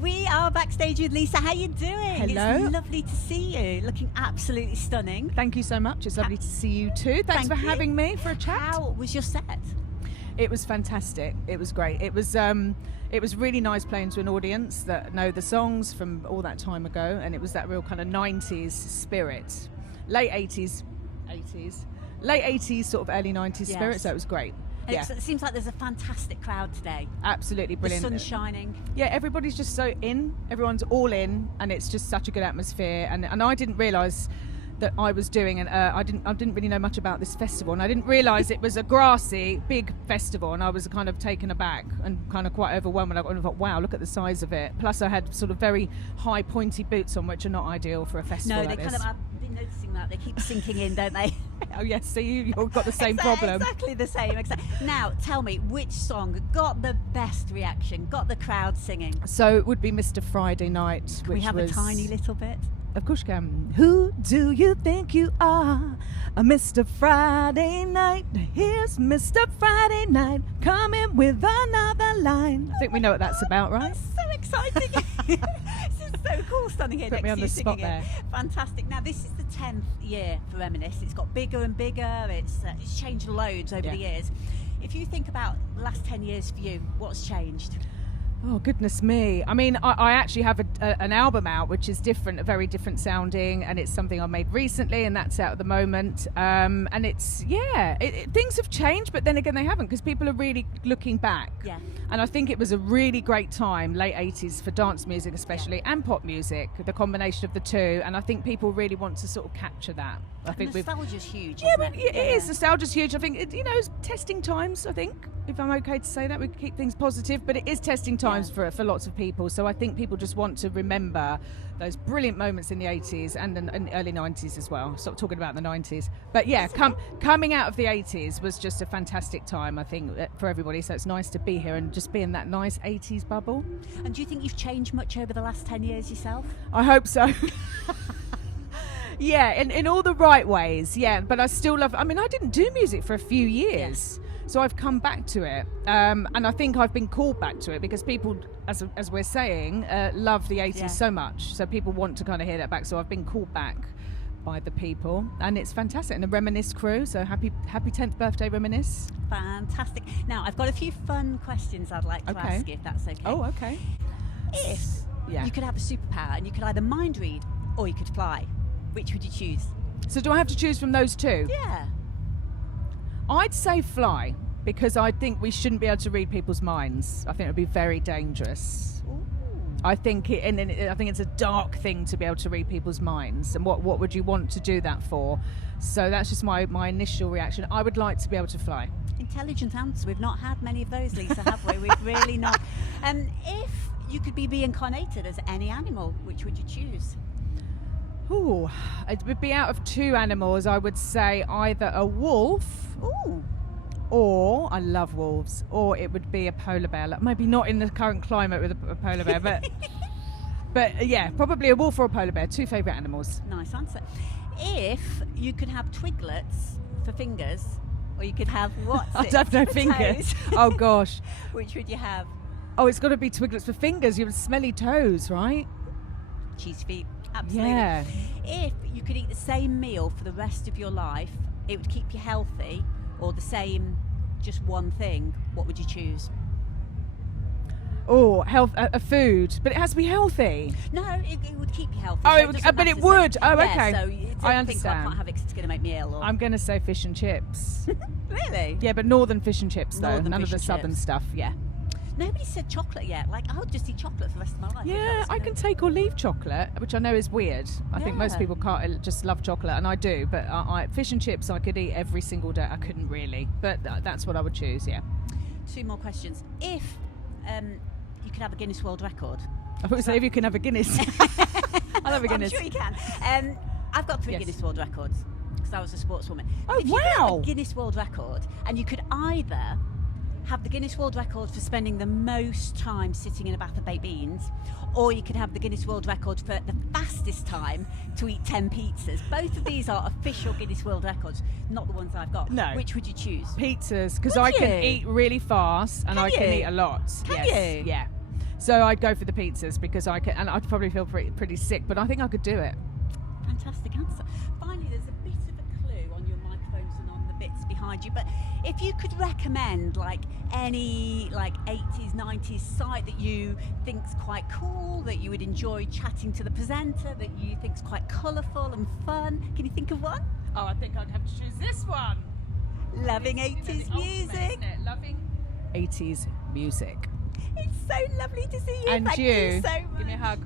We are backstage with Lisa. How you doing? Hello. It's lovely to see you. Looking absolutely stunning. Thank you so much. It's lovely to see you too. Thanks for having me for a chat. How was your set? It was fantastic. It was great. It was really nice playing to an audience that know the songs from all that time ago, and it was that real kind of 90s spirit. Late 80s, sort of early 90s spirit, so it was great. Yeah. It seems like there's a fantastic crowd today. Absolutely brilliant. The sun's shining. Yeah, everybody's just so in. Everyone's all in, and it's just such a good atmosphere. And I didn't realise that I was doing, and I didn't really know much about this festival, and I didn't realise it was a grassy, big festival, and I was kind of taken aback and kind of quite overwhelmed. And I thought, wow, look at the size of it. Plus, I had sort of very high, pointy boots on, which are not ideal for a festival like this. I've been noticing that they keep sinking in, don't they? Oh yes, so you've got the same problem. Exactly the same. Now, tell me, which song got the best reaction, got the crowd singing? So it would be Mr. Friday Night, Can we have a tiny little bit? Of course you can. Who do you think you are? A Mr. Friday Night. Here's Mr. Friday Night coming with another line. I think we know what that's about, right? That's so exciting. This is so cool standing here Put next me to on you the spot singing there. it. Fantastic. Now, this is the 10th year for Reminisce. It's got bigger and bigger. It's changed loads over the years. If you think about the last 10 years for you, what's changed? Oh, goodness me. I mean, I actually have an album out, which is different, very different sounding, and it's something I made recently, and that's out at the moment. And it's, things have changed, but then again, they haven't, because people are really looking back. Yeah. And I think it was a really great time, late 80s, for dance music especially, and pop music, the combination of the two, and I think people really want to sort of capture that. I think nostalgia's huge, yeah, isn't it? It is. Nostalgia's huge. I think, it's testing times, I think, if I'm okay to say that. We can keep things positive, but it is testing times for lots of people. So I think people just want to remember those brilliant moments in the 80s and early 90s as well. Stop talking about the 90s. But yeah, coming out of the 80s was just a fantastic time, I think, for everybody. So it's nice to be here and just be in that nice 80s bubble. And do you think you've changed much over the last 10 years yourself? I hope so. Yeah, in all the right ways, yeah. But I still love, I didn't do music for a few years. So I've come back to it. And I think I've been called back to it because people, as we're saying, love the 80s so much. So people want to kind of hear that back. So I've been called back by the people. And it's fantastic. And the Reminisce crew. So happy 10th birthday, Reminisce. Fantastic. Now, I've got a few fun questions I'd like to ask you, if that's okay. Oh, okay. If you could have a superpower and you could either mind read or you could fly, which would you choose? So do I have to choose from those two? Yeah. I'd say fly, because I think we shouldn't be able to read people's minds. I think it would be very dangerous. Ooh. I think I think it's a dark thing to be able to read people's minds. And what would you want to do that for? So that's just my initial reaction. I would like to be able to fly. Intelligent answer. We've not had many of those, Lisa, have we? We've really not. If you could be reincarnated as any animal, which would you choose? Ooh, it would be out of two animals. I would say either a wolf. Ooh. Or, I love wolves, or it would be a polar bear. Like, maybe not in the current climate with a polar bear, but yeah, probably a wolf or a polar bear. Two favourite animals. Nice answer. If you could have twiglets for fingers, or you could have what? I'd have no fingers. Oh gosh. Which would you have? Oh, it's got to be twiglets for fingers. You have smelly toes, right? Cheese feet. Absolutely. Yeah. If you could eat the same meal for the rest of your life, it would keep you healthy, or the same, just one thing, what would you choose? Oh, food, but it has to be healthy. No, it would keep you healthy. Oh, so but it would. Oh, okay. So you I don't understand. think, I can't have it 'cause it's going to make me ill. Or... I'm going to say fish and chips. Really? Yeah, but northern fish and chips though. Northern None of fish the and southern chips. stuff. Yeah. Nobody said chocolate yet. Like, I'll just eat chocolate for the rest of my life. Yeah, I can take or leave chocolate, which I know is weird. I think most people can't just love chocolate, and I do. But fish and chips, I could eat every single day. I couldn't really, but that's what I would choose. Yeah. Two more questions. If you could have a Guinness World Record. I thought you said if you can have a Guinness. I love a Guinness. I'm sure you can. I've got 3 Guinness World Records because I was a sportswoman. Oh, if you could have wow. a Guinness World Record, and you could either have the Guinness World Record for spending the most time sitting in a bath of baked beans, or you could have the Guinness World Record for the fastest time to eat 10 pizzas. Both of these are official Guinness World Records, not the ones I've got. No. Which would you choose? Pizzas, because I can eat really fast and I can eat a lot. Can yes. you? Yeah. So I'd go for the pizzas because I can, and I'd probably feel pretty sick, but I think I could do it. Fantastic answer. Finally, there's a bit of a clue on your microphones and on the bits behind you, but if you could recommend like any like 80s, 90s site that you think's quite cool, that you would enjoy chatting to the presenter, that you think's quite colourful and fun, can you think of one? Oh, I think I'd have to choose this one. Loving80s Music. Loving80s Music. It's so lovely to see you. And Thank you so much. Give me a hug.